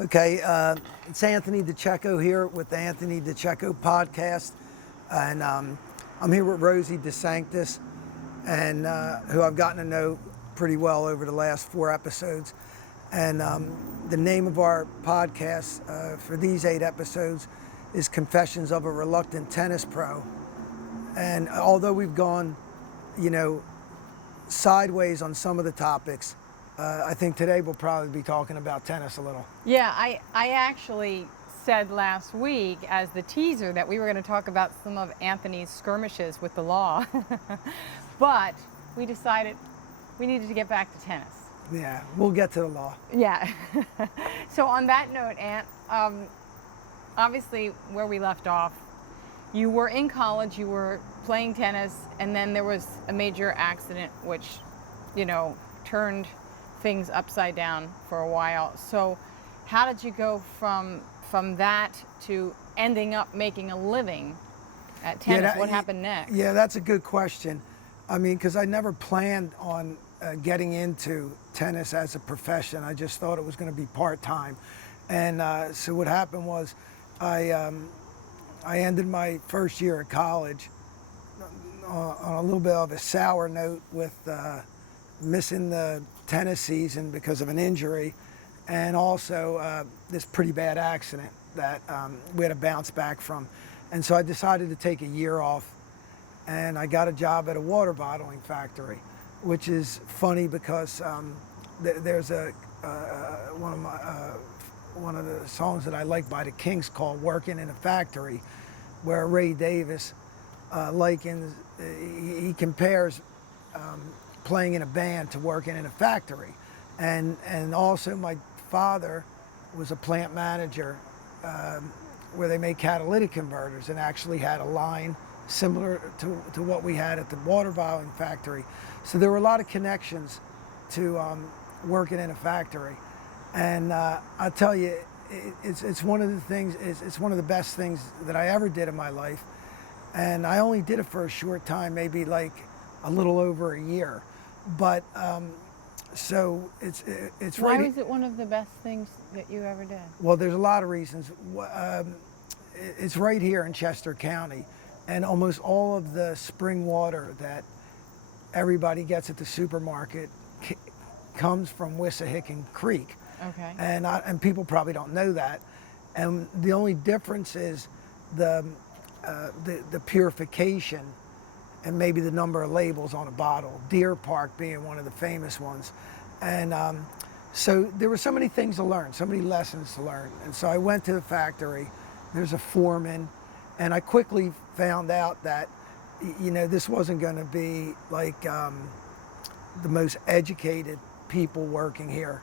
Okay, it's Anthony DeCecco here with the Anthony DeCecco podcast, and I'm here with Rosie DeSanctis, and who I've gotten to know pretty well over the last 4 episodes. And the name of our podcast for these 8 episodes is Confessions of a Reluctant Tennis Pro. And although we've gone, sideways on some of the topics, I think today we'll probably be talking about tennis a little. Yeah, I actually said last week as the teaser that we were going to talk about some of Anthony's skirmishes with the law, but we decided we needed to get back to tennis. Yeah, we'll get to the law. Yeah. So on that note, Ant, obviously where we left off, you were in college, you were playing tennis, and then there was a major accident which, turned things upside down for a while. So how did you go from that to ending up making a living at tennis? What happened next? Yeah, that's a good question. I mean, because I never planned on getting into tennis as a profession. I just thought it was going to be part-time. And so what happened was I ended my first year at college on a little bit of a sour note with missing the tennis season because of an injury, and also this pretty bad accident that we had to bounce back from. And so I decided to take a year off, and I got a job at a water bottling factory, which is funny because there's one of the songs that I like by the Kinks called "Working in a Factory," where Ray Davis likens, he compares playing in a band to working in a factory. And also my father was a plant manager where they made catalytic converters and actually had a line similar to what we had at the water bottling factory. So there were a lot of connections to working in a factory. And I'll tell you, it's one of the things, it's one of the best things that I ever did in my life. And I only did it for a short time, maybe like a little over a year. But so it's Why really, was it one of the best things that you ever did? well, there's a lot of reasons. It's right here in Chester County, and almost all of the spring water that everybody gets at the supermarket comes from Wissahickon Creek. Okay. And people probably don't know that. And the only difference is the purification and maybe the number of labels on a bottle, Deer Park being one of the famous ones. And so there were so many things to learn, so many lessons to learn. And so I went to the factory, there's a foreman, and I quickly found out that, this wasn't gonna be like the most educated people working here.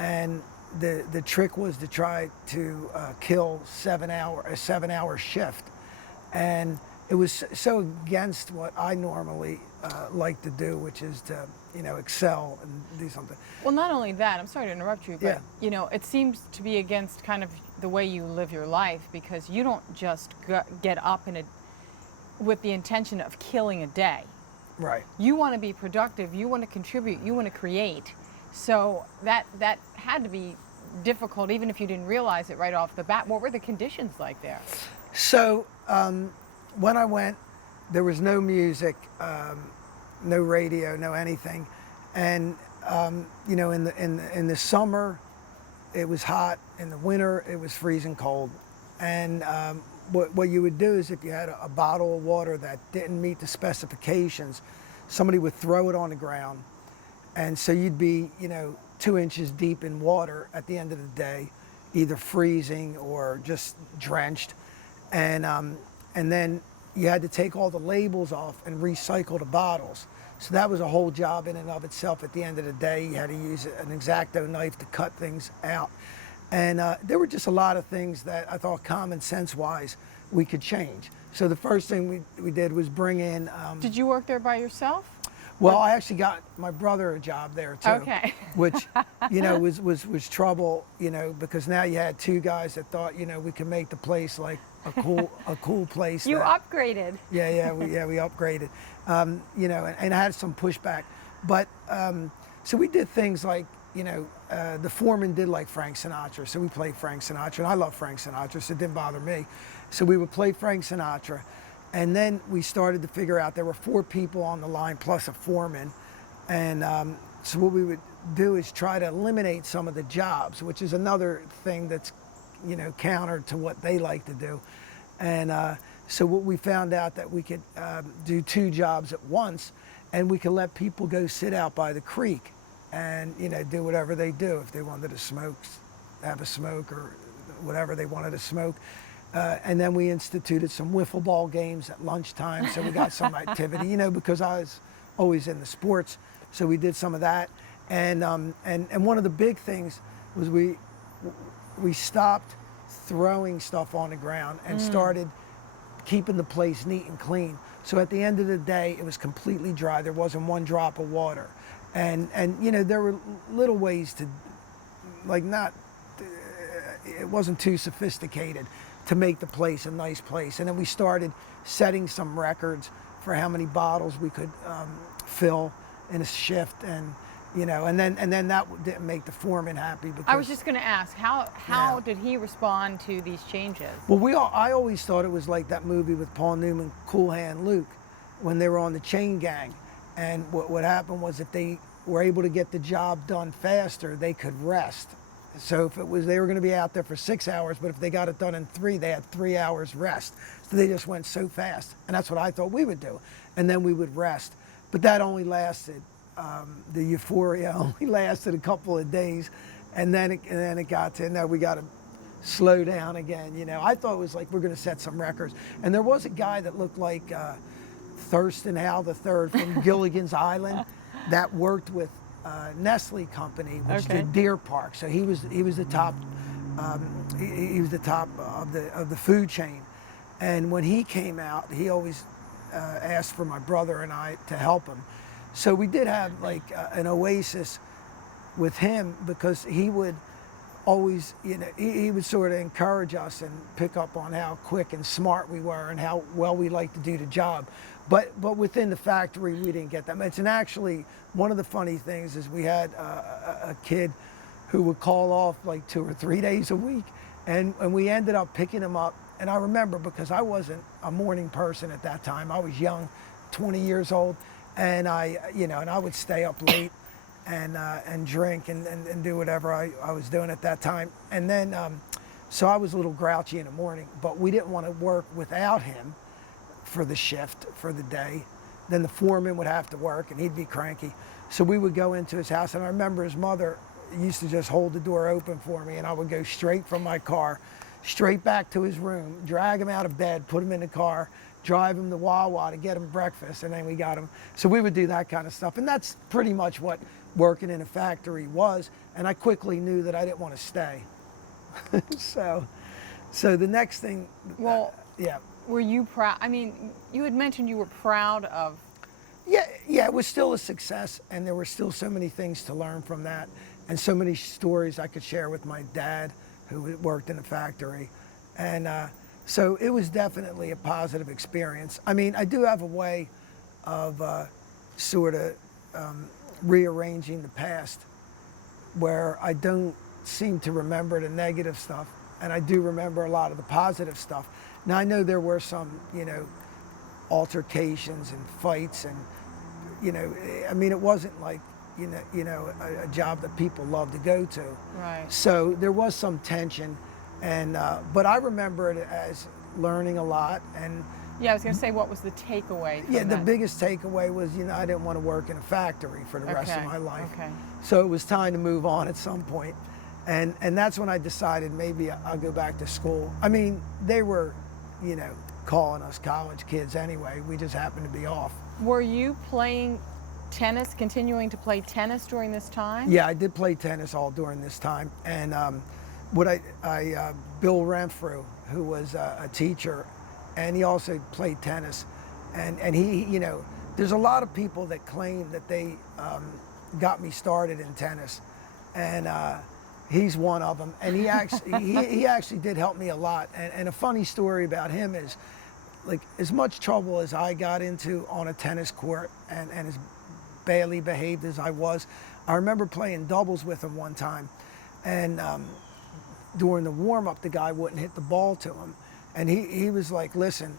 And the trick was to try to kill a 7-hour shift. And it was so against what I normally like to do, which is to, excel and do something. Well, not only that, I'm sorry to interrupt you, but it seems to be against kind of the way you live your life, because you don't just get up with the intention of killing a day. Right. You want to be productive, you want to contribute, you want to create. So that had to be difficult, even if you didn't realize it right off the bat. What were the conditions like there? So when I went, there was no music, no radio, no anything. And in the summer, it was hot. In the winter, it was freezing cold. And what you would do is, if you had a bottle of water that didn't meet the specifications, somebody would throw it on the ground. And so you'd be, 2 inches deep in water at the end of the day, either freezing or just drenched. And then you had to take all the labels off and recycle the bottles. So that was a whole job in and of itself. At the end of the day, you had to use an X-Acto knife to cut things out. And there were just a lot of things that I thought common sense-wise we could change. So the first thing we did was bring in... Did you work there by yourself? Well, I actually got my brother a job there too, okay. which, was trouble, because now you had 2 guys that thought, we could make the place like a cool place. You upgraded. Yeah, we upgraded, and I had some pushback, but so we did things like, the foreman did like Frank Sinatra, so we played Frank Sinatra, and I love Frank Sinatra, so it didn't bother me. So we would play Frank Sinatra, and then we started to figure out there were 4 people on the line plus a foreman, and so what we would do is try to eliminate some of the jobs, which is another thing that's, you know, counter to what they like to do. And so what we found out that we could do 2 jobs at once, and we could let people go sit out by the creek and, you know, do whatever they do. If they wanted to smoke, have a smoke, or whatever they wanted to smoke. And then we instituted some wiffle ball games at lunchtime, so we got some activity, you know, because I was always in the sports, so we did some of that. And one of the big things was we stopped throwing stuff on the ground and started keeping the place neat and clean. So at the end of the day, it was completely dry. There wasn't one drop of water. And you know, there were little ways to, like, not, it wasn't too sophisticated to make the place a nice place. And then we started setting some records for how many bottles we could fill in a shift, and you know, and then that didn't make the foreman happy, because I was just going to ask, how did he respond to these changes? Well, I always thought it was like that movie with Paul Newman, Cool Hand Luke, when they were on the chain gang. And what happened was, if they were able to get the job done faster, they could rest. So if it was, they were going to be out there for 6 hours, but if they got it done in 3, they had 3 hours rest. So they just went so fast. And that's what I thought we would do. And then we would rest. But that only lasted, the euphoria only lasted a couple of days. And then it got to, now we got to slow down again. You know, I thought it was like, we're going to set some records. And there was a guy that looked like Thurston Howell III from Gilligan's Island that worked with Nestle Company, which did Deer Park. So he was the top he was the top of the food chain. And when he came out, he always asked for my brother and I to help him. So we did have like an oasis with him, because he would always, you know, he would sort of encourage us and pick up on how quick and smart we were and how well we liked to do the job. But within the factory, we didn't get that much. And actually, one of the funny things is we had a kid who would call off like 2 or 3 days a week, and we ended up picking him up. And I remember, because I wasn't a morning person at that time. I was young, 20 years old, and I would stay up late and drink and do whatever I was doing at that time. And then, so I was a little grouchy in the morning, but we didn't want to work without him for the shift, for the day. Then the foreman would have to work, and he'd be cranky. So we would go into his house, and I remember his mother used to just hold the door open for me, and I would go straight from my car, straight back to his room, drag him out of bed, put him in the car, drive him to Wawa to get him breakfast, and then we got him. So we would do that kind of stuff, and that's pretty much what working in a factory was. And I quickly knew that I didn't want to stay. so the next thing, well, yeah. Were you proud? I mean, you had mentioned you were proud of. Yeah, it was still a success, and there were still so many things to learn from that, and so many stories I could share with my dad, who worked in a factory. And so it was definitely a positive experience. I mean, I do have a way of sort of rearranging the past, where I don't seem to remember the negative stuff, and I do remember a lot of the positive stuff. Now, I know there were some, you know, altercations and fights, and, you know, I mean, it wasn't like, you know, a job that people love to go to. Right. So there was some tension, and but I remember it as learning a lot. And yeah, I was going to say, what was the takeaway from yeah, the that? biggest takeaway was, you know, I didn't want to work in a factory for the rest of my life. Okay. So it was time to move on at some point. And that's when I decided maybe I'll go back to school. I mean, they were, you know, calling us college kids anyway. We just happened to be off. Were you playing tennis, continuing to play tennis during this time? Yeah, I did play tennis all during this time. And Bill Renfrew, who was a teacher, and he also played tennis. And he, you know, there's a lot of people that claim that they got me started in tennis. And he's one of them. And he actually did help me a lot. And a funny story about him is, like, as much trouble as I got into on a tennis court, and as badly behaved as I was, I remember playing doubles with him one time, and during the warm-up, the guy wouldn't hit the ball to him. And he was like, listen,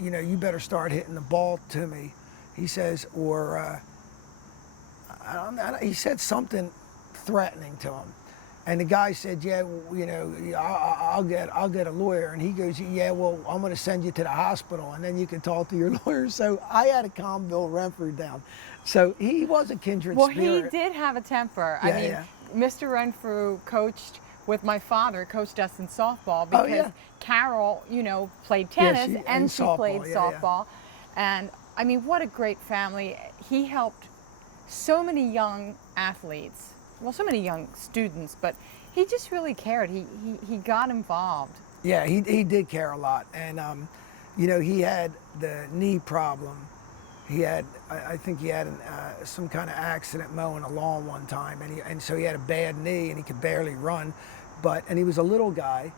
you know, you better start hitting the ball to me. He says, or he said something threatening to him. And the guy said, yeah, well, you know, I'll get a lawyer. And he goes, yeah, well, I'm going to send you to the hospital, and then you can talk to your lawyer. So I had to calm Bill Renfrew down. So he was a kindred Well, spirit. he did have a temper. Yeah, I mean, yeah. Mr. Renfrew coached with my father, coached us in softball because yeah. Carol, you know, played tennis she- and and she softball, played yeah, yeah. softball. And I mean, what a great family. He helped so many young athletes, well, so many young students, but he just really cared. He got involved. Yeah, he did care a lot. And, you know, he had the knee problem. He had, I think he had some kind of accident mowing a lawn one time. And so he had a bad knee and he could barely run. And he was a little guy.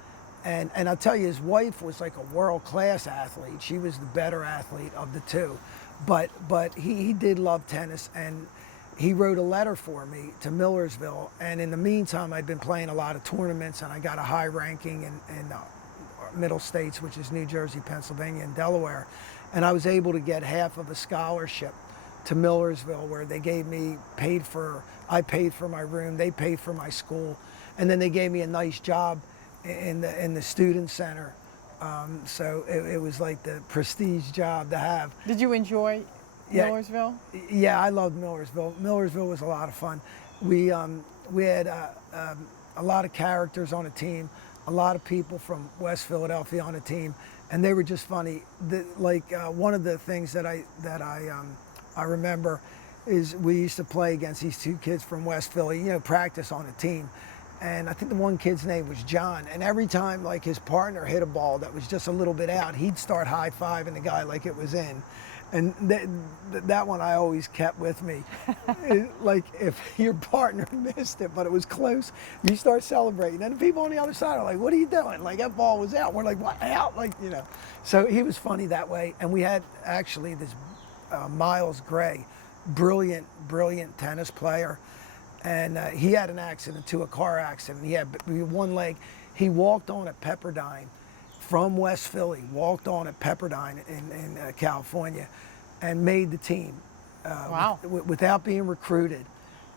And I'll tell you, his wife was like a world-class athlete. She was the better athlete of the two. But he did love tennis, and he wrote a letter for me to Millersville. And in the meantime, I'd been playing a lot of tournaments, and I got a high ranking in middle states, which is New Jersey, Pennsylvania, and Delaware. And I was able to get half of a scholarship to Millersville, where they gave me, I paid for my room, they paid for my school, and then they gave me a nice job in the student center. So it was like the prestige job to have. Did you enjoy Yeah. Millersville? Yeah, I loved Millersville. Millersville was a lot of fun. We had a lot of characters on the team, a lot of people from West Philadelphia on the team, and they were just funny. One of the things that I remember is we used to play against these two kids from West Philly, you know, practice on a team. And I think the one kid's name was John. And every time like his partner hit a ball that was just a little bit out, he'd start high-fiving the guy like it was in. And that one I always kept with me. Like if your partner missed it, but it was close, you start celebrating. And the people on the other side are like, what are you doing? Like that ball was out. We're like, what, out? Like, you know. So he was funny that way. And we had actually this Miles Gray, brilliant tennis player. And he had an accident too, a car accident. He had one leg. He walked on at Pepperdine from West Philly, walked on at Pepperdine in California, and made the team. Wow. Without being recruited.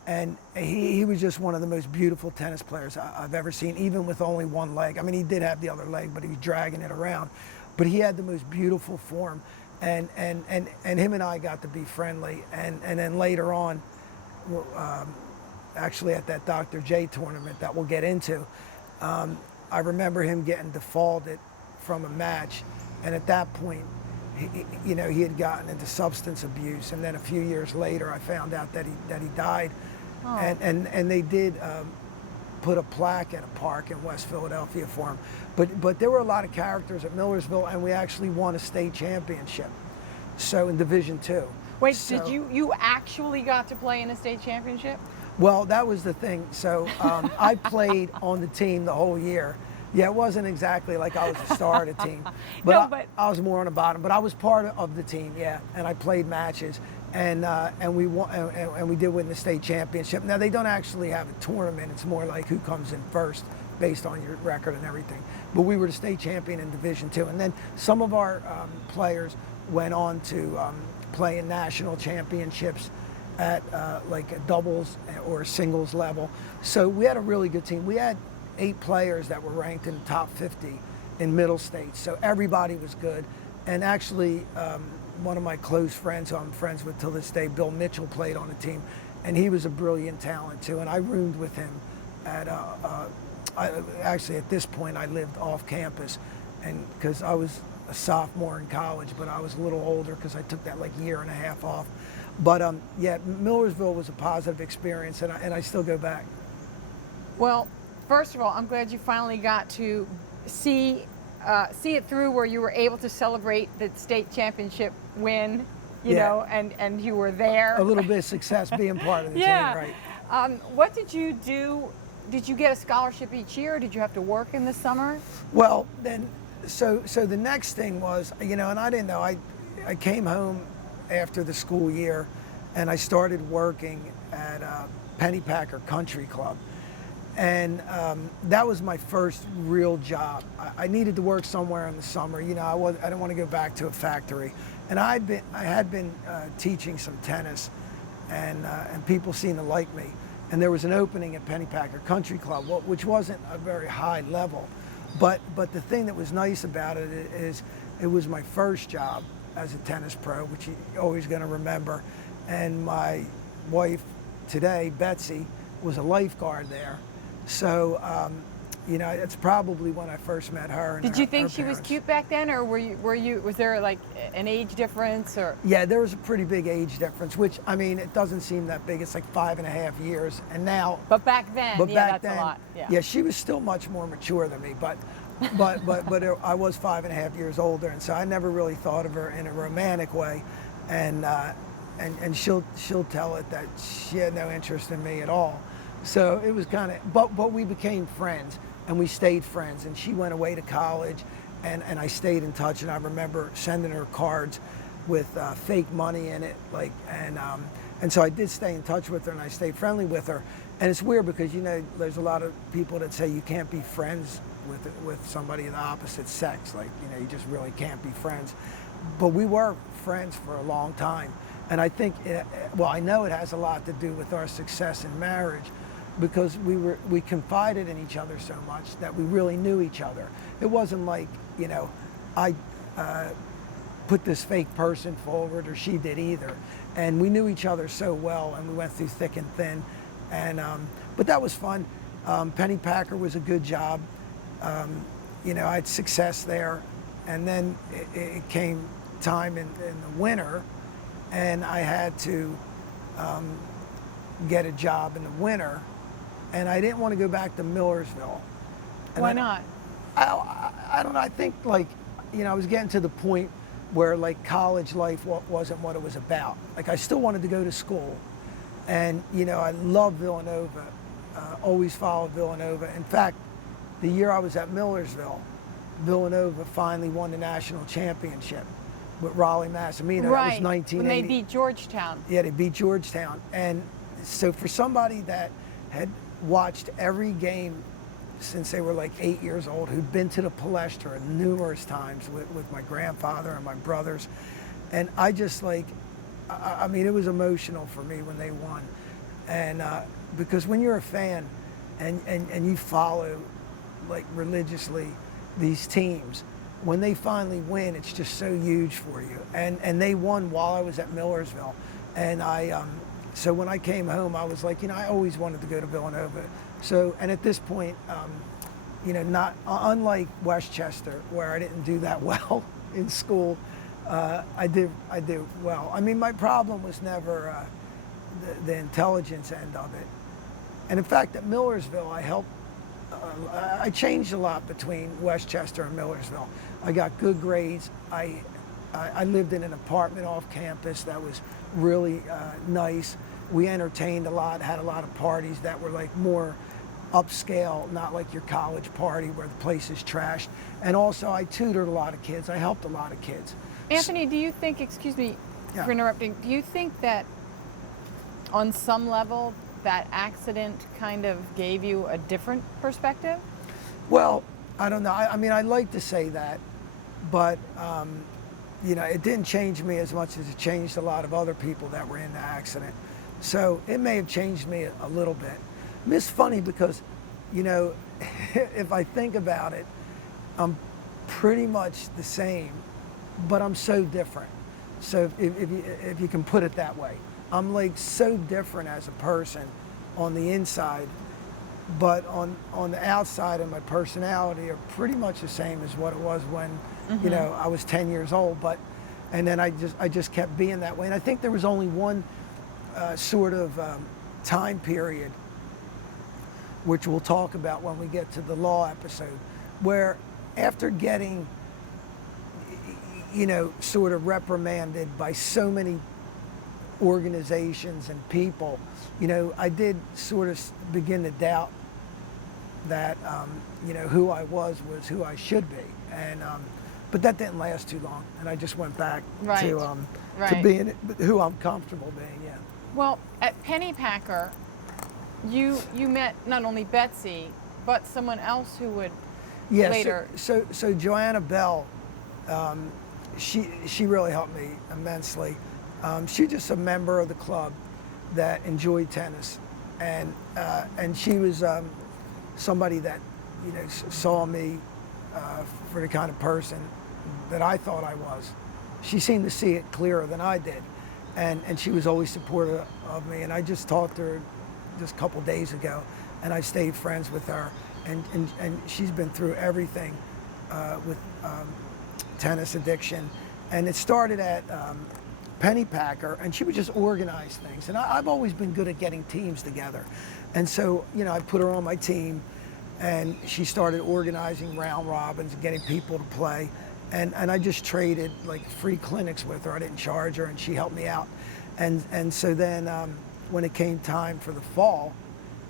And he was just one of the most beautiful tennis players I've ever seen, even with only one leg. I mean, he did have the other leg, but he was dragging it around. But he had the most beautiful form. And him and I got to be friendly. And then later on, actually at that Dr. J tournament that we'll get into, I remember him getting defaulted from a match, and at that point, he had gotten into substance abuse, and then a few years later, I found out that he died, and they did put a plaque at a park in West Philadelphia for him, but there were a lot of characters at Millersville, and we actually won a state championship, so in Division II. Wait, so, did you actually got to play in a state championship? Well, that was the thing. So I played on the team the whole year. Yeah, it wasn't exactly like I was the star of the team, but I was more on the bottom. But I was part of the team, yeah. And I played matches, and we won, and we did win the state championship. Now they don't actually have a tournament; it's more like who comes in first, based on your record and everything. But we were the state champion in Division II, and then some of our players went on to play in national championships at like a doubles or singles level. So we had a really good team. We had 8 players that were ranked in the top 50 in middle states. So everybody was good. And actually, one of my close friends who I'm friends with till this day, Bill Mitchell, played on the team. And he was a brilliant talent too. And I roomed with him at, actually at this point I lived off campus, and because I was a sophomore in college, but I was a little older because I took that like year and a half off. But yeah, Millersville was a positive experience, and I still go back. Well, first of all, I'm glad you finally got to see it through, where you were able to celebrate the state championship win, you know, and you were there. A little bit of success being part of the team, right? What did you do? Did you get a scholarship each year? Or did you have to work in the summer? Well, then, so the next thing was, and I didn't know. I came home after the school year, and I started working at Pennypacker Country Club. And that was my first real job. I needed to work somewhere in the summer. You know, I didn't want to go back to a factory. And I had been teaching some tennis, and people seemed to like me. And there was an opening at Pennypacker Country Club, which wasn't a very high level. But the thing that was nice about it is it was my first job as a tennis pro, which you're always going to remember. And my wife today, Betsy, was a lifeguard there. So, you know, it's probably when I first met her. And Did you think her she was parents. cute back then, or was there like an age difference, or? Yeah, there was a pretty big age difference, which, I mean, it doesn't seem that big. It's like 5.5 years. And now. But back then, But yeah, back that's then, a lot. yeah, she was still much more mature than me, but I was 5.5 years older, and so I never really thought of her in a romantic way, and she'll tell it that she had no interest in me at all. So it was kind of, but we became friends, and we stayed friends, and she went away to college, and I stayed in touch, and I remember sending her cards with fake money in it, like, and so I did stay in touch with her, and I stayed friendly with her. And it's weird because, you know, there's a lot of people that say you can't be friends with somebody of the opposite sex, like, you know, you just really can't be friends. But we were friends for a long time, and I think I know it has a lot to do with our success in marriage, because we confided in each other so much that we really knew each other. It wasn't like, you know, I put this fake person forward, or she did either. And we knew each other so well, and we went through thick and thin. And but that was fun. Pennypacker was a good job. You know, I had success there. And then it came time in the winter, and I had to get a job in the winter. And I didn't want to go back to Millersville. And Why not? I don't know. I think, like, you know, I was getting to the point where, like, college life wasn't what it was about. Like, I still wanted to go to school. And, you know, I love Villanova, always followed Villanova. In fact, the year I was at Millersville, Villanova finally won the national championship with Raleigh Massimino. Right, That was 1980. when they beat Georgetown. Yeah, they beat Georgetown. And so for somebody that had watched every game since they were like 8 years old, who'd been to the Palestra numerous times with my grandfather and my brothers, and I just, like, I mean, it was emotional for me when they won. And because when you're a fan and you follow, like, religiously these teams, when they finally win, it's just so huge for you. And they won while I was at Millersville. And so when I came home, I was like, you know, I always wanted to go to Villanova. So, and at this point, you know, not unlike Westchester, where I didn't do that well in school, I did well. I mean, my problem was never the intelligence end of it. And in fact, at Millersville, I changed a lot between Westchester and Millersville. I got good grades. I lived in an apartment off campus that was really nice. We entertained a lot, had a lot of parties that were, like, more upscale, not like your college party where the place is trashed. And also, I tutored a lot of kids. I helped a lot of kids. Anthony, do you think, excuse me Yeah. for interrupting, do you think that on some level that accident kind of gave you a different perspective? Well, I don't know. I mean, I like to say that, but you know, it didn't change me as much as it changed a lot of other people that were in the accident. So it may have changed me a little bit. I mean, it's funny because, you know, if I think about it, I'm pretty much the same, but I'm so different. So if you can put it that way, I'm, like, so different as a person on the inside, but on the outside of my personality are pretty much the same as what it was when, you know, I was 10 years old. But, and then I just kept being that way. And I think there was only one sort of time period, which we'll talk about when we get to the law episode, where after getting, you know, sort of reprimanded by so many organizations and people, you know, I did sort of begin to doubt that, you know, who I was who I should be. And but that didn't last too long, and I just went back Right. to Right. being who I'm comfortable being. Yeah. Well, at Pennypacker, you met not only Betsy, but someone else who would Yeah. later. So Joanna Bell, she really helped me immensely. She's just a member of the club that enjoyed tennis, and she was somebody that saw me for the kind of person that I thought I was. She seemed to see it clearer than I did, and she was always supportive of me. And I just talked to her just a couple days ago, and I stayed friends with her, and she's been through everything with tennis addiction, and it started at Pennypacker, and she would just organize things. And I've always been good at getting teams together, and so I put her on my team, and she started organizing round robins and getting people to play, and I just traded like free clinics with her. I didn't charge her, and she helped me out, and so then when it came time for the fall,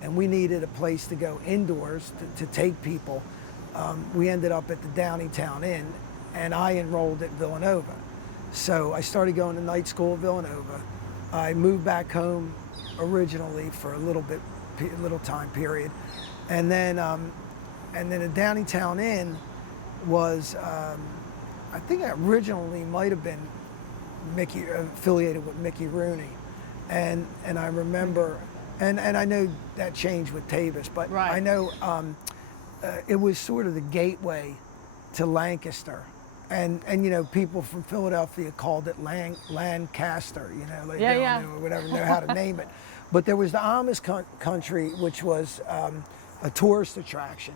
and we needed a place to go indoors to take people, we ended up at the Downingtown Inn, and I enrolled at Villanova. So I started going to night school at Villanova. I moved back home originally for a little time period, and then the Downingtown Inn was, I think originally might have been affiliated with Mickey Rooney, and I remember, and I know that changed with Tavis, but Right. I know it was sort of the gateway to Lancaster. And people from Philadelphia called it Lancaster, like Yeah, they yeah. don't know or whatever, know how to name it. But there was the Amish country, which was a tourist attraction,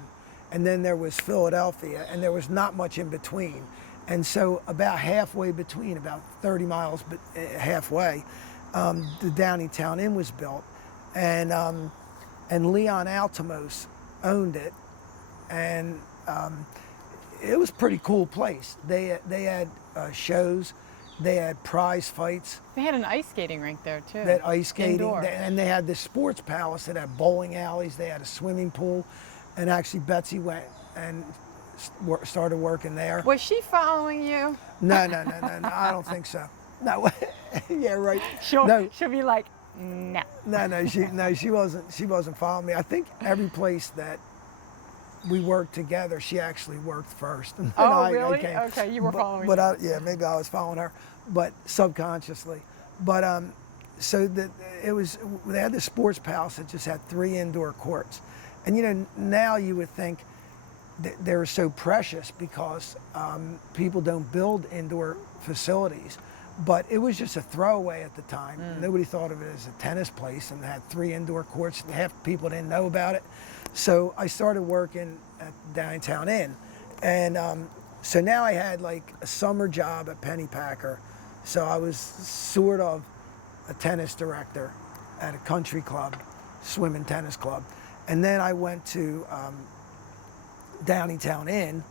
and then there was Philadelphia, and there was not much in between. And so about halfway between, about 30 miles, but halfway, the Downingtown Inn was built, and Leon Altimos owned it, and it was a pretty cool place. They had shows, they had prize fights, They had an ice skating rink there too. they had ice skating, Indoor. and they had this sports palace that had bowling alleys, they had a swimming pool, and actually Betsy went and started working there. Was she following you? No, I don't think so. No, yeah, right. She'll be like, no. She wasn't following me. I think every place that we worked together, she actually worked first. And then Oh, I really? came. Okay, you were following But her. maybe I was following her, but subconsciously. But so they had this sports palace that just had 3 indoor courts, and now you would think that they're so precious because people don't build indoor facilities. But it was just a throwaway at the time. Nobody thought of it as a tennis place, and had 3 indoor courts. Half the people didn't know about it. So I started working at Downingtown Inn, and so now I had like a summer job at Pennypacker. So I was sort of a tennis director at a country club, swim and tennis club, and then I went to Downingtown Inn,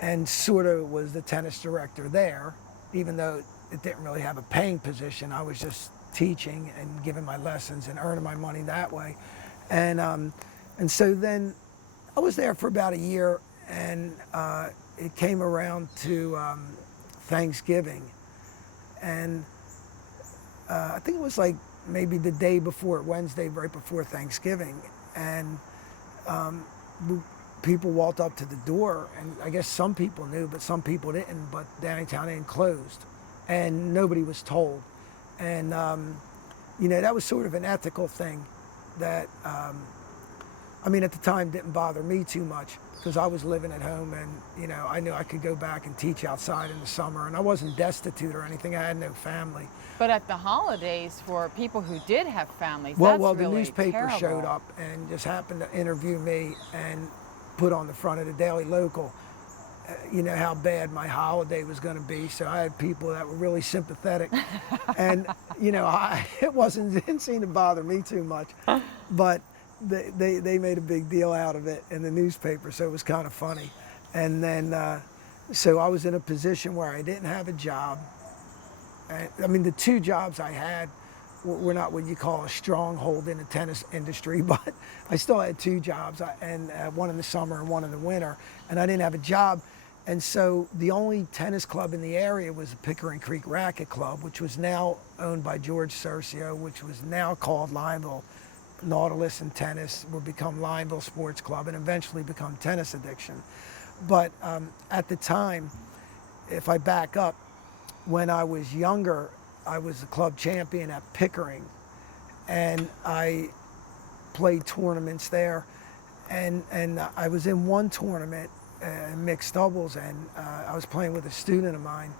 and sort of was the tennis director there, even though it didn't really have a paying position. I was just teaching and giving my lessons and earning my money that way, and so then I was there for about a year, and it came around to Thanksgiving, and I think it was like maybe the day before, Wednesday, right before Thanksgiving, and people walked up to the door, and I guess some people knew, but some people didn't, but Downingtown Inn closed, and nobody was told. And, that was sort of an ethical thing that, at the time didn't bother me too much because I was living at home, and, I knew I could go back and teach outside in the summer, and I wasn't destitute or anything. I had no family. But at the holidays, for people who did have families, Well, that's the really newspaper terrible. showed up and just happened to interview me and put on the front of the Daily Local, how bad my holiday was going to be. So I had people that were really sympathetic, and it didn't seem to bother me too much, but they made a big deal out of it in the newspaper, so it was kind of funny. And then so I was in a position where I didn't have a job. The 2 jobs I had were not what you call a stronghold in the tennis industry, but I still had 2 jobs, and one in the summer and one in the winter, and I didn't have a job. And so the only tennis club in the area was the Pickering Creek Racket Club, which was now owned by George Cercio, which was now called Lineville Nautilus and Tennis, would become Lineville Sports Club, and eventually become Tennis Addiction. But at the time, if I back up, when I was younger, I was the club champion at Pickering, and I played tournaments there, and I was in one tournament, mixed doubles, and I was playing with a student of mine,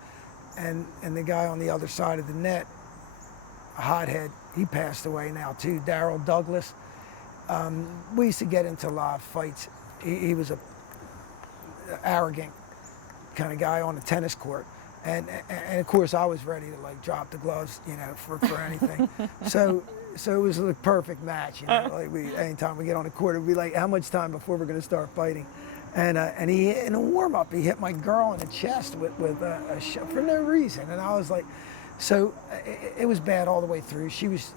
and the guy on the other side of the net, a hothead, he passed away now too, Darryl Douglas. We used to get into a lot of fights. He was a arrogant kind of guy on the tennis court. And of course I was ready to like drop the gloves, you know, for anything. So it was the perfect match, you know. Like anytime we get on the court, it'd be like, how much time before we're going to start fighting? And he, in a warm up, he hit my girl in the chest with a shot for no reason. And I was like, so it was bad all the way through. She was,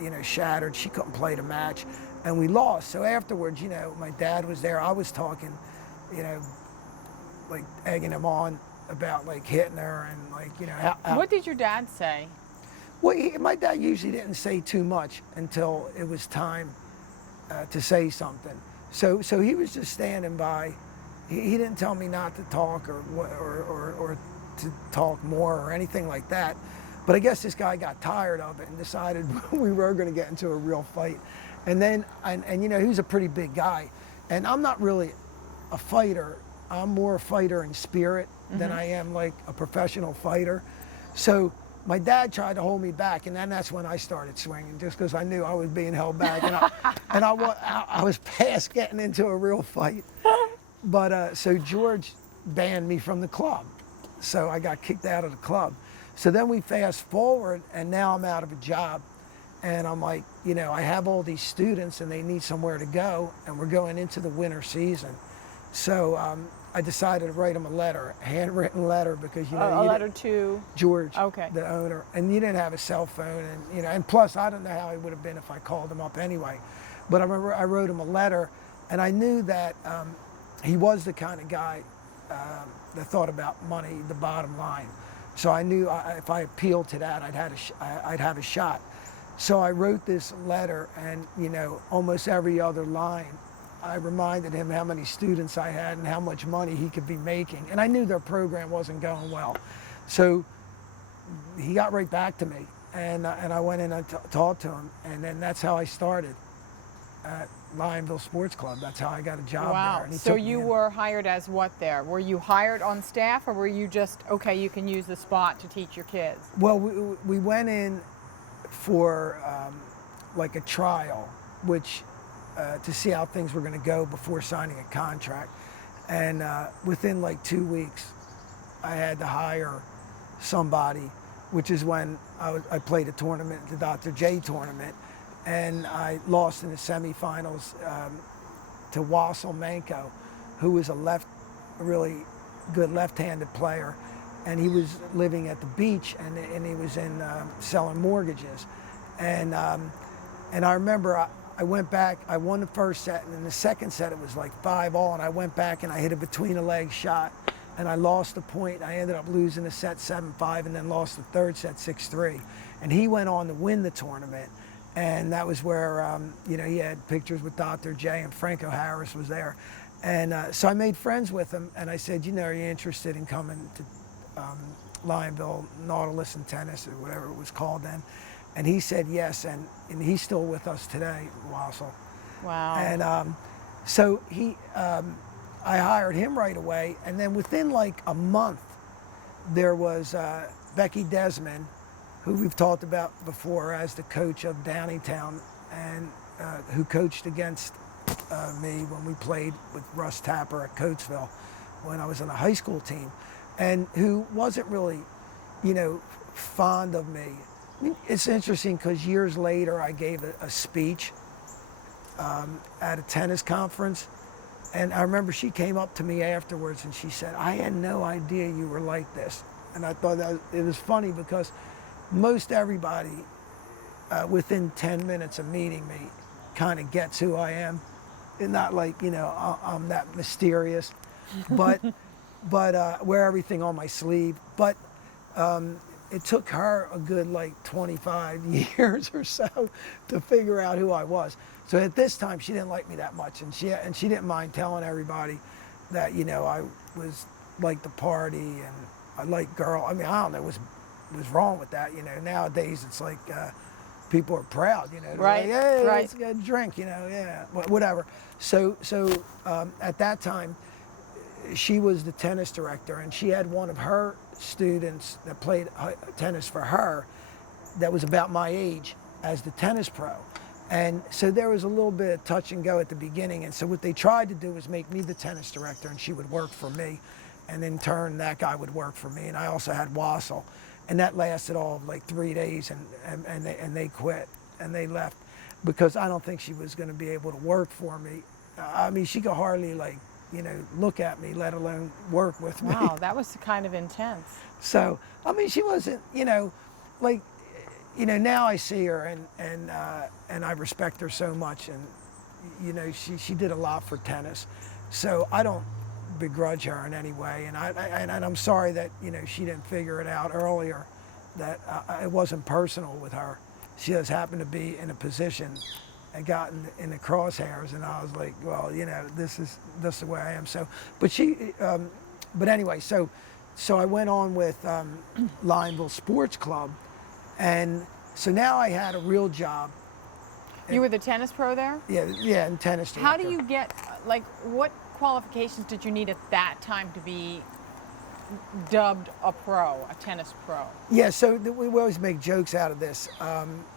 you know, shattered. She couldn't play the match, and we lost. So afterwards, you know, my dad was there. I was talking, you know, like egging him on about like hitting her and like, you know. What did your dad say? Well, my dad usually didn't say too much until it was time to say something. So he was just standing by. He didn't tell me not to talk or to talk more or anything like that. But I guess this guy got tired of it and decided we were going to get into a real fight. And then, and you know, he was a pretty big guy. And I'm not really a fighter. I'm more a fighter in spirit than I am like a professional fighter. So my dad tried to hold me back, and then that's when I started swinging, just because I knew I was being held back, and I was past getting into a real fight. But so George banned me from the club, so I got kicked out of the club. So then we fast forward, and now I'm out of a job, and I'm like, you know, I have all these students, and they need somewhere to go, and we're going into the winter season. So I decided to write him a letter, a handwritten letter, because you know A letter to George, okay, the owner, and you didn't have a cell phone, and you know, and plus I don't know how he would have been if I called him up anyway. But I remember I wrote him a letter, and I knew that he was the kind of guy that thought about money, the bottom line. So I knew if I appealed to that, I'd have a shot. So I wrote this letter, and you know, almost every other line, I reminded him how many students I had and how much money he could be making. And I knew their program wasn't going well. So he got right back to me, and I went in and talked to him, and then that's how I started at Lineville Sports Club. That's how I got a job there. Wow. So you were hired as what there? Were you hired on staff, or were you just, okay, you can use the spot to teach your kids? Well, we went in for like a trial, which to see how things were going to go before signing a contract. And within like 2 weeks, I had to hire somebody, which is when I played a tournament, the Dr. J tournament, and I lost in the semifinals to Wassel Manko, who was a really good left-handed player, and he was living at the beach, and he was in selling mortgages, and I remember I went back, I won the first set, and in the second set it was like 5-all, and I went back and I hit a between the legs shot, and I lost the point. I ended up losing the set 7-5, and then lost the third set 6-3. And he went on to win the tournament, and that was where, you know, he had pictures with Dr. J, and Franco Harris was there. And so I made friends with him, and I said, you know, are you interested in coming to Lineville Nautilus and Tennis, or whatever it was called then? And he said yes, and he's still with us today, Wassel. Wow. And so I hired him right away, and then within like a month, there was Becky Desmond, who we've talked about before as the coach of Downingtown, and who coached against me when we played with Russ Tapper at Coatesville when I was on the high school team, and who wasn't really, you know, fond of me. It's interesting because years later I gave a speech at a tennis conference, and I remember she came up to me afterwards and she said, I had no idea you were like this. And I thought that it was funny because most everybody within 10 minutes of meeting me kind of gets who I am. And not like, you know, I'm that mysterious, but but wear everything on my sleeve. But it took her a good like 25 years or so to figure out who I was. So at this time, she didn't like me that much, and she didn't mind telling everybody that, you know, I was like the party and I like girl. I mean, I don't know what's wrong with that. You know, nowadays it's like people are proud. You know, they're Right, like, hey, right. let's get a drink. You know, yeah, whatever. So at that time, she was the tennis director, and she had one of her students that played tennis for her that was about my age as the tennis pro. And so there was a little bit of touch and go at the beginning. And so what they tried to do was make me the tennis director, and she would work for me. And in turn, that guy would work for me. And I also had Wassel. And that lasted all of like 3 days, and they quit and they left because I don't think she was going to be able to work for me. I mean, she could hardly like, you know, look at me, let alone work with me. Wow, that was kind of intense. So, I mean, she wasn't, you know, like, you know, now I see her and I respect her so much, and you know, she did a lot for tennis, so I don't begrudge her in any way, and I'm sorry that, you know, she didn't figure it out earlier, that it wasn't personal with her. She just happened to be in a position and gotten in the crosshairs, and I was like, well, you know, this is the way I am. So, but anyway, so I went on with Lineville Sports Club. And so now I had a real job. You were the tennis pro there? Yeah, in tennis director. How do you get, like, what qualifications did you need at that time to be dubbed a pro, a tennis pro? Yeah, so we always make jokes out of this.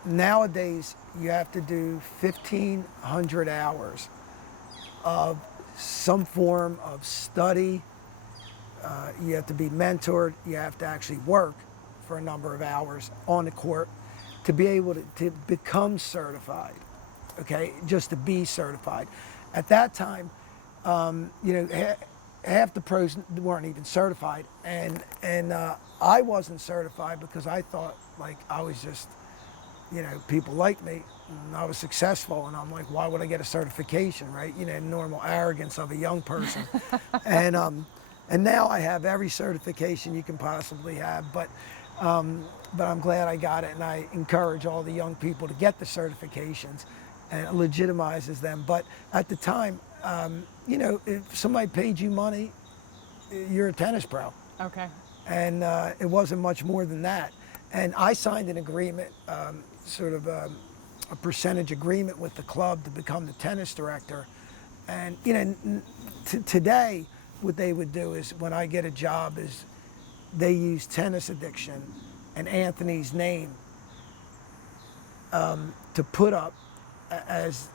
Nowadays, you have to do 1,500 hours of some form of study. You have to be mentored. You have to actually work for a number of hours on the court to be able to become certified, okay, just to be certified. At that time, you know, half the pros weren't even certified, and I wasn't certified because I thought like I was just, you know, people liked me and I was successful, and I'm like, why would I get a certification, right? You know, normal arrogance of a young person. And now I have every certification you can possibly have, but I'm glad I got it, and I encourage all the young people to get the certifications, and it legitimizes them. But at the time, you know, if somebody paid you money, you're a tennis pro. Okay. And it wasn't much more than that. And I signed an agreement, sort of a percentage agreement with the club to become the tennis director. And, you know, today, what they would do is when I get a job is they use Tennis Addiction and Anthony's name to put up as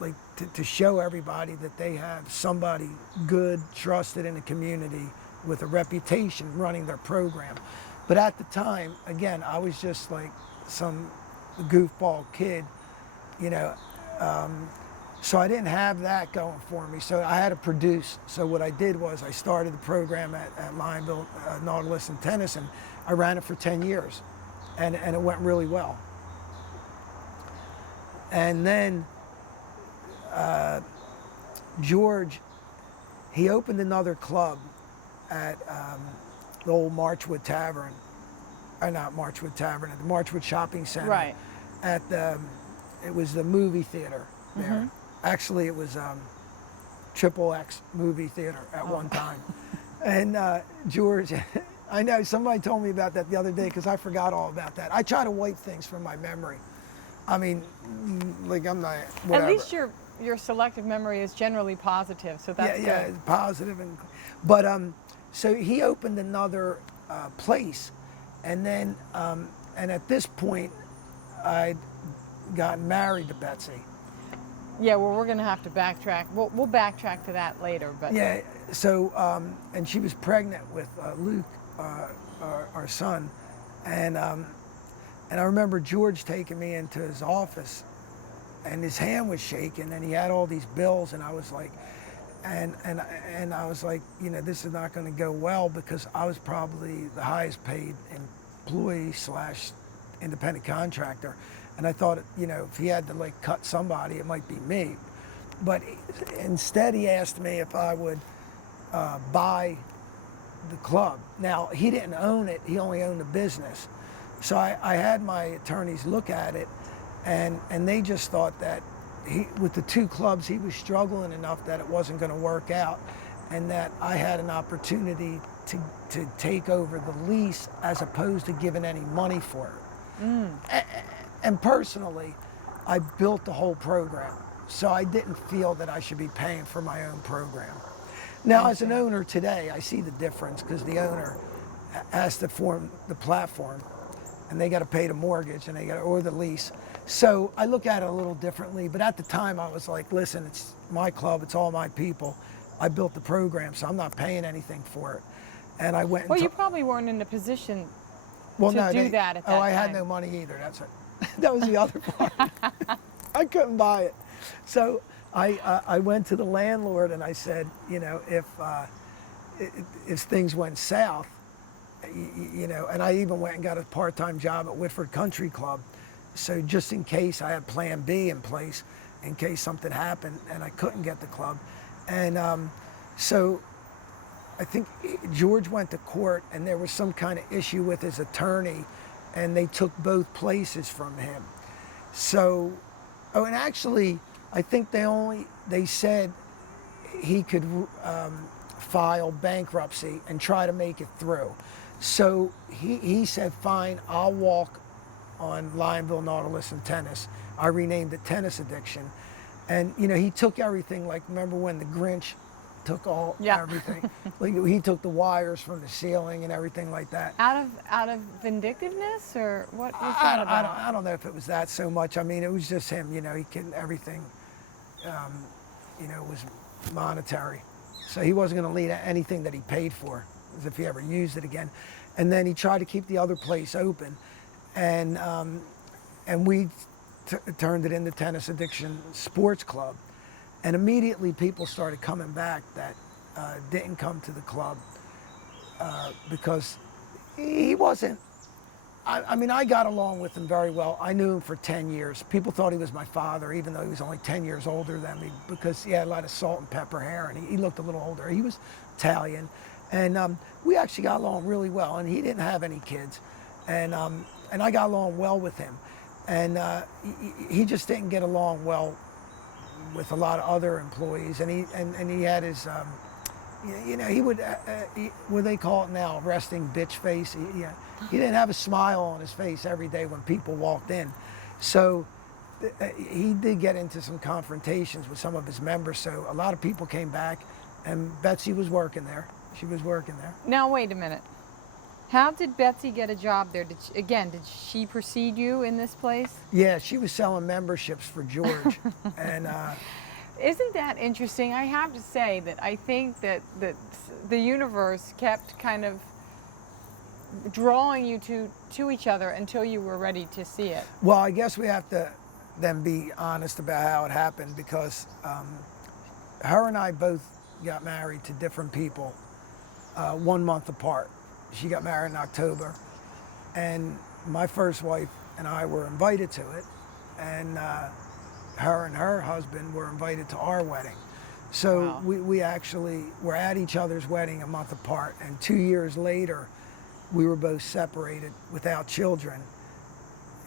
like to show everybody that they have somebody good, trusted in the community with a reputation running their program. But at the time, again, I was just like some goofball kid, you know, so I didn't have that going for me. So I had to produce. So what I did was I started the program at Lineville Nautilus and Tennis, and I ran it for 10 years, and it went really well. And then George, he opened another club at the old Marchwood Tavern, or not Marchwood Tavern, at the Marchwood Shopping Center. Right. At the, it was the movie theater there. Mm-hmm. Actually, it was Triple X movie theater at one time. And George, I know somebody told me about that the other day because I forgot all about that. I try to wipe things from my memory. I mean, like I'm not, whatever. At least your selective memory is generally positive, so that's good. Yeah, it's positive. But so he opened another place, and then and at this point, I'd gotten married to Betsy. Yeah, well, we're going to have to backtrack. We'll backtrack to that later, but Yeah. So and she was pregnant with Luke, our son, and I remember George taking me into his office, and his hand was shaking, and he had all these bills, and I was like, and I was like, you know, this is not going to go well because I was probably the highest paid employee / independent contractor, and I thought, you know, if he had to like cut somebody, it might be me. But instead, he asked me if I would buy the club. Now, he didn't own it, he only owned the business. So I had my attorneys look at it, and they just thought that with the two clubs, he was struggling enough that it wasn't going to work out, and that I had an opportunity to take over the lease as opposed to giving any money for it. And personally, I built the whole program, so I didn't feel that I should be paying for my own program. Now, as an owner today, I see the difference because the owner has to form the platform, and they got to pay the mortgage and or the lease. So I look at it a little differently. But at the time, I was like, listen, it's my club, it's all my people. I built the program, so I'm not paying anything for it. And I went. Well, you probably weren't in a position to do that at that time. I had no money either. That's it. That was the other part. I couldn't buy it. So I went to the landlord and I said, you know, if things went south, you know, and I even went and got a part-time job at Whitford Country Club. So just in case, I had plan B in place in case something happened and I couldn't get the club. And so I think George went to court and there was some kind of issue with his attorney, and they took both places from him. So, oh, and actually, I think they said he could file bankruptcy and try to make it through. So he said, fine, I'll walk on Lionville, Nautilus, and Tennis. I renamed it Tennis Addiction. And, you know, he took everything, like, remember when the Grinch took everything? Like, he took the wires from the ceiling and everything like that. Out of vindictiveness, or what was that about? I don't know if it was that so much. I mean, it was just him, you know, everything, you know, was monetary. So he wasn't going to leave anything that he paid for, as if he ever used it again. And then he tried to keep the other place open. And we turned it into Tennis Addiction Sports Club. And immediately people started coming back that didn't come to the club because he wasn't, I mean, I got along with him very well. I knew him for 10 years. People thought he was my father, even though he was only 10 years older than me, because he had a lot of salt and pepper hair, and he looked a little older. He was Italian. And we actually got along really well, and he didn't have any kids. And I got along well with him. And he just didn't get along well with a lot of other employees. And he had his, you know, he would, what they call it now, resting bitch face. He didn't have a smile on his face every day when people walked in. So he did get into some confrontations with some of his members. So a lot of people came back, and Betsy was working there. She was working there. Now, wait a minute. How did Betsy get a job there? Did she precede you in this place? Yeah, she was selling memberships for George. And isn't that interesting? I have to say that I think that the universe kept kind of drawing you to each other until you were ready to see it. Well, I guess we have to then be honest about how it happened, because her and I both got married to different people 1 month apart. She got married in October, and my first wife and I were invited to it, and her and her husband were invited to our wedding. So wow. we actually were at each other's wedding a month apart, and 2 years later, we were both separated without children.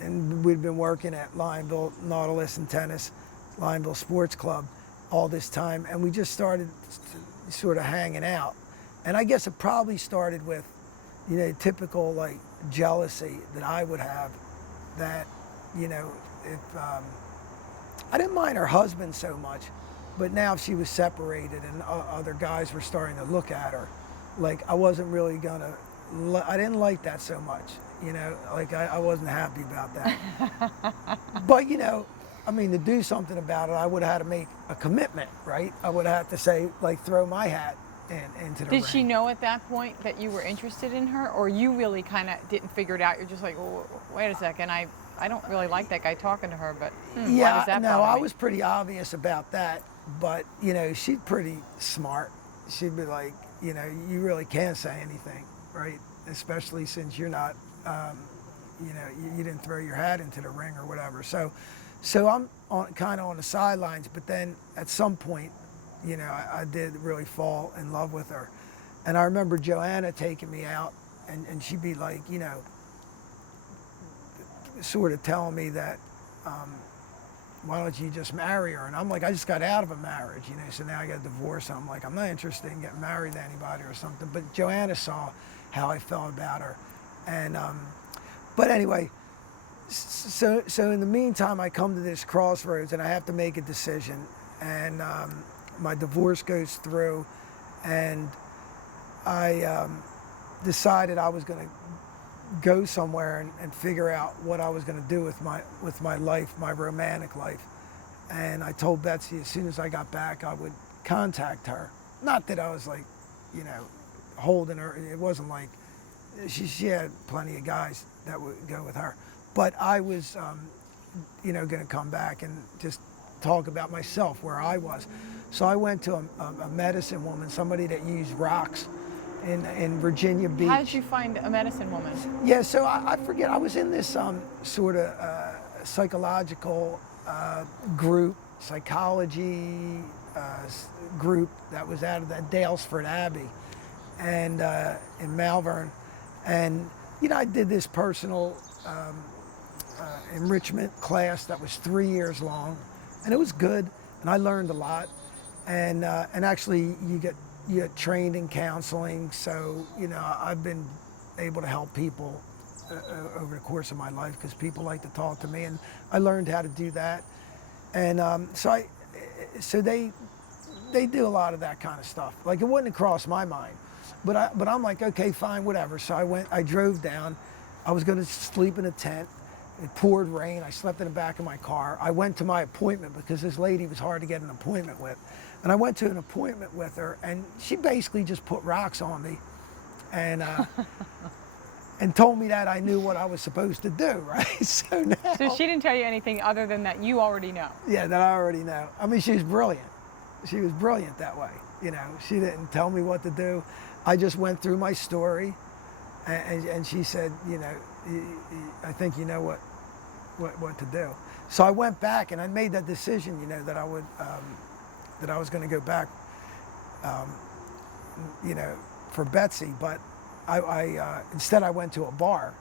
And we'd been working at Lionville, Nautilus, and Tennis, Lionville Sports Club all this time, and we just started sort of hanging out. And I guess it probably started with, you know, typical like jealousy that I would have, that, you know, if I didn't mind her husband so much, but now she was separated and other guys were starting to look at her, like I wasn't really gonna, I didn't like that so much, you know, like I wasn't happy about that. But, you know, I mean, to do something about it, I would have had to make a commitment, right? I would have to say, like, throw my hat into the ring. Did she know at that point that you were interested in her, or you really kind of didn't figure it out? You're just like, well, wait a second, I don't really like that guy talking to her, but yeah, why does that no, bother I me? was pretty obvious about that, but, you know, she's pretty smart. She'd be like, you know, you really can't say anything, right? Especially since you're not, you know, you didn't throw your hat into the ring or whatever. So I'm kind of on the sidelines, but then at some point, you know, I did really fall in love with her. And I remember Joanna taking me out, and she'd be like, you know, sort of telling me that, why don't you just marry her? And I'm like, I just got out of a marriage, you know, so now I got divorced. I'm like, I'm not interested in getting married to anybody or something. But Joanna saw how I felt about her. And, but anyway, so in the meantime, I come to this crossroads and I have to make a decision. And my divorce goes through, and I decided I was going to go somewhere and figure out what I was going to do with my life, my romantic life. And I told Betsy as soon as I got back, I would contact her. Not that I was like, you know, holding her. It wasn't like she had plenty of guys that would go with her. But I was, you know, going to come back and just talk about myself, where I was. So I went to a medicine woman, somebody that used rocks in Virginia Beach. How did you find a medicine woman? Yeah, so I forget, I was in this sort of psychological group, psychology group that was out of that Dalesford Abbey and in Malvern. And, you know, I did this personal enrichment class that was 3 years long, and it was good, and I learned a lot. And actually you get trained in counseling, so you know I've been able to help people over the course of my life because people like to talk to me, and I learned how to do that. And so they do a lot of that kind of stuff. Like, it wouldn't have crossed my mind, but I'm like, okay, fine, whatever. So I drove down. I was going to sleep in a tent. It poured rain. I slept in the back of my car. I went to my appointment because this lady was hard to get an appointment with. And I went to an appointment with her, and she basically just put rocks on me and and told me that I knew what I was supposed to do, right? So now... So she didn't tell you anything other than that you already know? Yeah, that I already know. I mean, she was brilliant. She was brilliant that way. You know, she didn't tell me what to do. I just went through my story, and she said, you know, I think you know what to do. So I went back, and I made that decision, you know, that I would... that I was going to go back, you know, for Betsy, but I instead I went to a bar,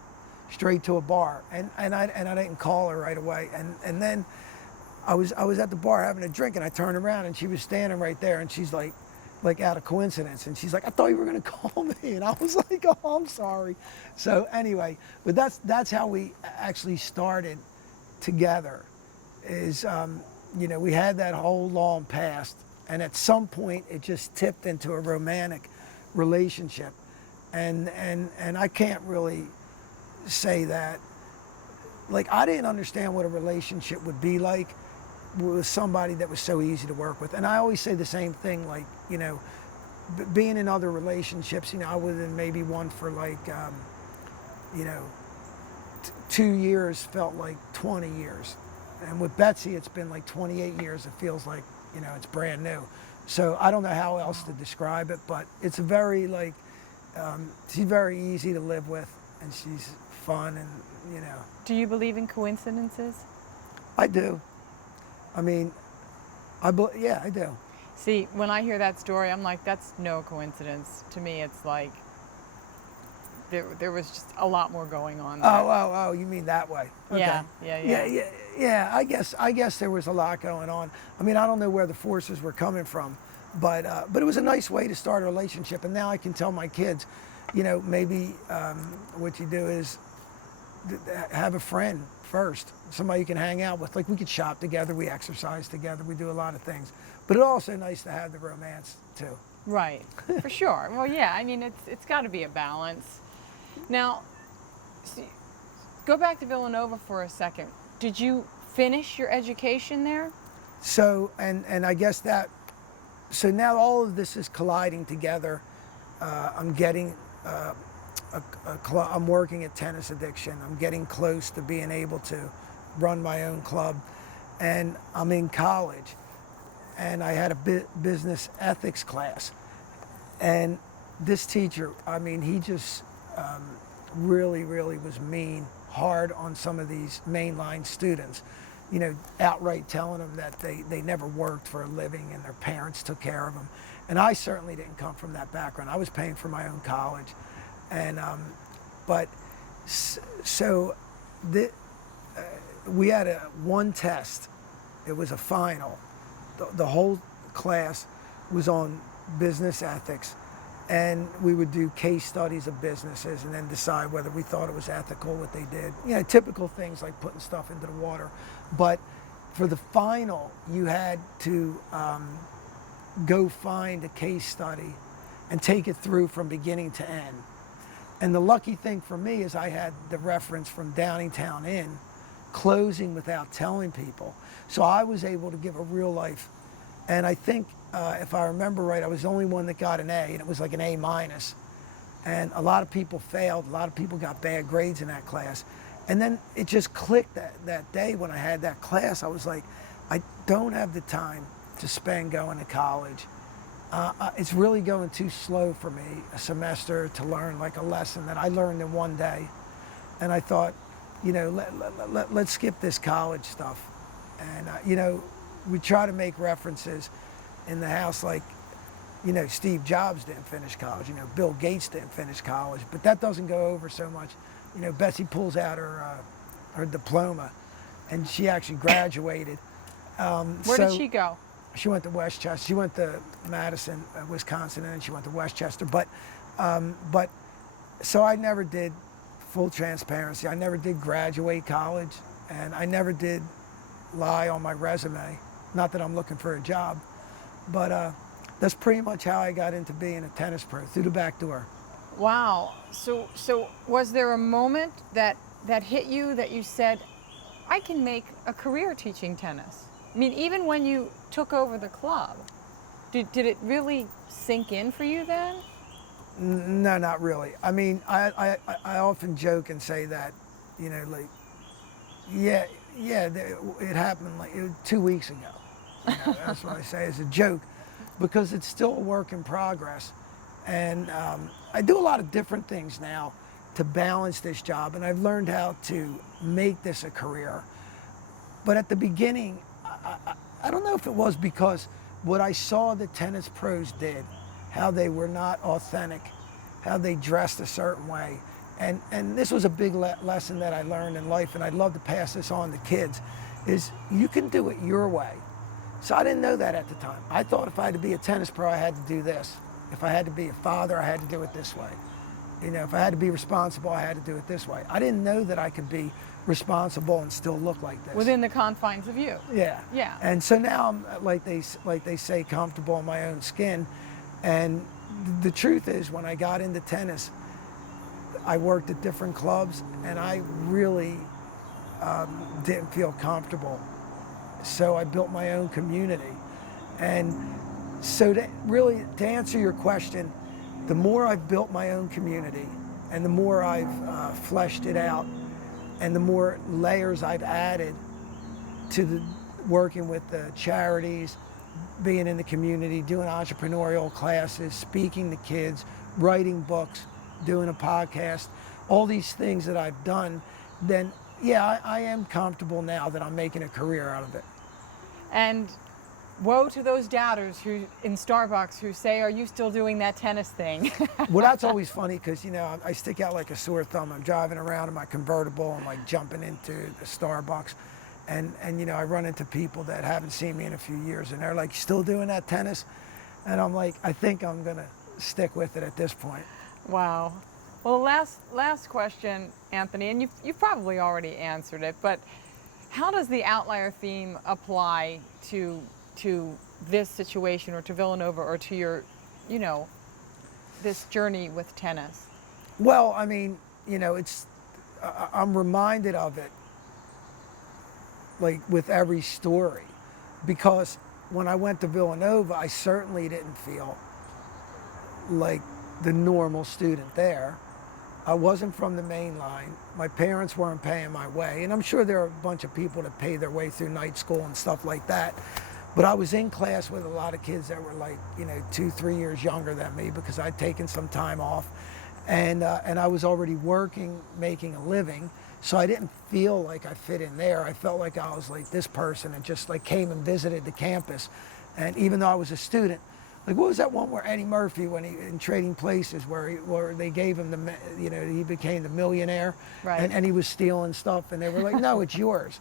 straight to a bar, and I didn't call her right away, and then I was at the bar having a drink, and I turned around and she was standing right there, and she's like out of coincidence, and she's like, I thought you were going to call me, and I was like, oh, I'm sorry. So anyway, but that's how we actually started together, is. You know, we had that whole long past, and at some point it just tipped into a romantic relationship, and I can't really say that. Like, I didn't understand what a relationship would be like with somebody that was so easy to work with. And I always say the same thing, like, you know, being in other relationships, you know, I was in maybe one for like, you know, 2 years felt like 20 years. And with Betsy, it's been like 28 years. It feels like, you know, it's brand new. So I don't know how else to describe it, but it's a very, like, she's very easy to live with, and she's fun, and, you know. Do you believe in coincidences? I do. I mean, yeah, I do. See, when I hear that story, I'm like, that's no coincidence. To me, it's like, there was just a lot more going on there. Oh, you mean that way? Okay. Yeah. I guess there was a lot going on. I mean, I don't know where the forces were coming from, but it was a nice way to start a relationship. And now I can tell my kids, you know, maybe what you do is have a friend first, somebody you can hang out with. Like, we could shop together, we exercise together, we do a lot of things. But it's also nice to have the romance too. Right, for sure. Well, yeah, I mean, it's got to be a balance. Now, go back to Villanova for a second. Did you finish your education there? So, and I guess so now all of this is colliding together. I'm getting I'm working at Tennis Addiction. I'm getting close to being able to run my own club, and I'm in college, and I had a business ethics class, and this teacher, I mean, he just really was mean, hard on some of these mainline students. outright telling them that they never worked for a living and their parents took care of them. And I certainly didn't come from that background. I was paying for my own college. And, but so we had one test. It was a final. The whole class was on business ethics. And we would do case studies of businesses and then decide whether we thought it was ethical what they did. Typical things like putting stuff into the water. But for the final, you had to go find a case study and take it through from beginning to end. And the lucky thing for me is I had the reference from Downingtown Inn, closing without telling people. So I was able to give a real life. And I think, if I remember right, I was the only one that got an A, and it was like an A minus. And a lot of people failed. A lot of people got bad grades in that class. And then it just clicked that day when I had that class. I was like, I don't have the time to spend going to college. It's really going too slow for me, a semester to learn like a lesson that I learned in one day. And I thought, let's skip this college stuff. And, we try to make references in the house like, Steve Jobs didn't finish college, Bill Gates didn't finish college, but that doesn't go over so much. Betsy pulls out her diploma and she actually graduated. Where did she go? She went to Westchester. She went to Madison, Wisconsin, and then she went to Westchester. But so I never did, full transparency, I never did graduate college, and I never did lie on my resume. Not that I'm looking for a job, but that's pretty much how I got into being a tennis pro, through the back door. Wow. So was there a moment that hit you that you said, I can make a career teaching tennis? I mean, even when you took over the club, did it really sink in for you then? No, not really. I mean, I often joke and say that, it happened like 2 weeks ago. That's what I say as a joke, because it's still a work in progress. And I do a lot of different things now to balance this job, and I've learned how to make this a career. But at the beginning, I don't know if it was because what I saw the tennis pros did, how they were not authentic, how they dressed a certain way. And this was a big lesson that I learned in life, and I'd love to pass this on to kids, is you can do it your way. So I didn't know that at the time. I thought if I had to be a tennis pro, I had to do this. If I had to be a father, I had to do it this way. If I had to be responsible, I had to do it this way. I didn't know that I could be responsible and still look like this. Within the confines of you. Yeah. Yeah. And so now I'm, like they say, comfortable in my own skin. And the truth is, when I got into tennis, I worked at different clubs, and I really didn't feel comfortable. So I built my own community. And so to answer your question, the more I've built my own community and the more I've fleshed it out and the more layers I've added to the working with the charities, being in the community, doing entrepreneurial classes, speaking to kids, writing books, doing a podcast, all these things that I've done, then yeah, I am comfortable now that I'm making a career out of it. And woe to those doubters who in Starbucks who say, are you still doing that tennis thing? Well, that's always funny because, I stick out like a sore thumb. I'm driving around in my convertible and like jumping into the Starbucks. And I run into people that haven't seen me in a few years and they're like, still doing that tennis? And I'm like, I think I'm going to stick with it at this point. Wow. Well, last question, Anthony, and you've probably already answered it, but how does the outlier theme apply to this situation or to Villanova or to your, this journey with tennis? Well, I mean, I'm reminded of it like with every story, because when I went to Villanova, I certainly didn't feel like the normal student there. I wasn't from the main line. My parents weren't paying my way. And I'm sure there are a bunch of people that pay their way through night school and stuff like that. But I was in class with a lot of kids that were like, 2-3 years younger than me because I'd taken some time off. And I was already working, making a living. So I didn't feel like I fit in there. I felt like I was like this person and just like came and visited the campus. And even though I was a student, like what was that one where Eddie Murphy, when he in Trading Places, where they gave him he became the millionaire, Right. and he was stealing stuff, and they were like, no, it's yours.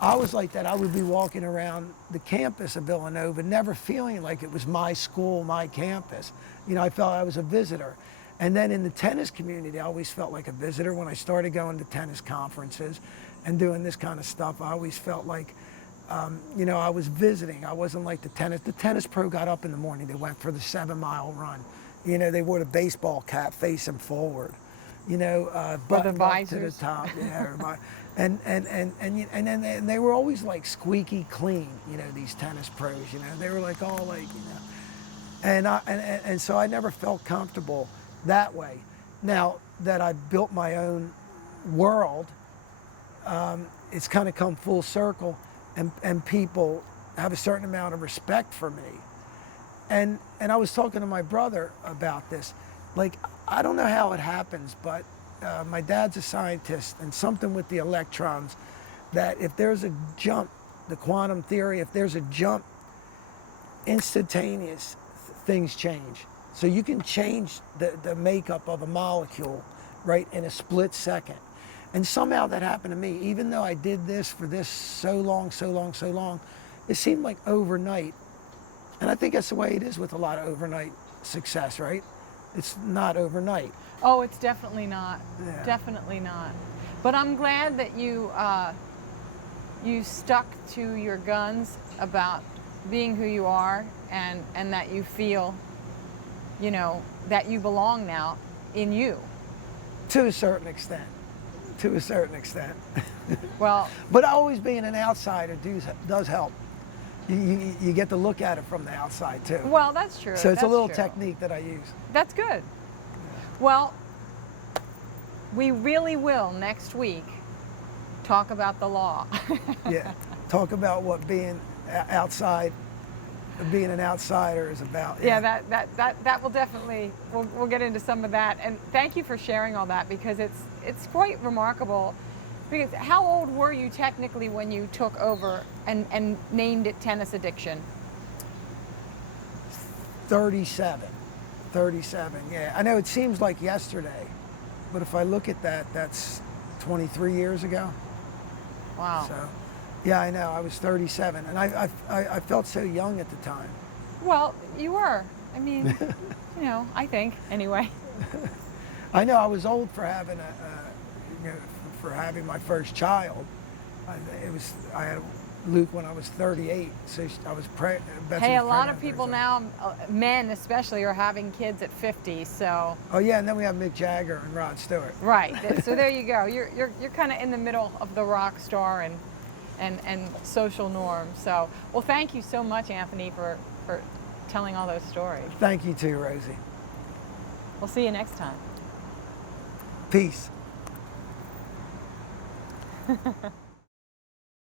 I was like that. I would be walking around the campus of Villanova, never feeling like it was my school, my campus. I felt I was a visitor. And then in the tennis community, I always felt like a visitor. When I started going to tennis conferences and doing this kind of stuff, I always felt like, I was visiting. I wasn't like the tennis pro got up in the morning. They went for the 7-mile run. They wore the baseball cap facing forward. Buttoned up to the top. Yeah, everybody. And they were always like squeaky clean. These tennis pros. They were like all like and so I never felt comfortable that way. Now that I built my own world, it's kind of come full circle, and people have a certain amount of respect for me. And I was talking to my brother about this. Like, I don't know how it happens, but my dad's a scientist, and something with the electrons, that if there's a jump, the quantum theory, if there's a jump, instantaneous things change. So you can change the makeup of a molecule, right, in a split second. And somehow that happened to me. Even though I did this for this so long, it seemed like overnight. And I think that's the way it is with a lot of overnight success, right? It's not overnight. Oh, it's definitely not. Yeah. Definitely not. But I'm glad that you stuck to your guns about being who you are, and that you feel, that you belong now in you. To a certain extent. Well, but always being an outsider does help. You get to look at it from the outside too. well, that's true. So it's a That's little true. technique that I use. That's good. Well, we really will next week talk about the law. Yeah. Talk about what being an outsider is about. Yeah, that will definitely, we'll get into some of that. And thank you for sharing all that, because it's quite remarkable. Because how old were you technically when you took over and named it Tennis Addiction? 37, yeah. I know it seems like yesterday, but if I look at that, that's 23 years ago. Wow. So, yeah, I know, I was 37, and I felt so young at the time. Well, you were. I mean, I think, anyway. I know I was old for having for having my first child. I had Luke when I was 38, so I was pregnant. Hey, a lot of people now, men especially, are having kids at 50. So. Oh yeah, and then we have Mick Jagger and Rod Stewart. Right. So there you go. You're kind of in the middle of the rock star and social norms. So, well, thank you so much, Anthony, for telling all those stories. Thank you too, Rosie. We'll see you next time. Peace.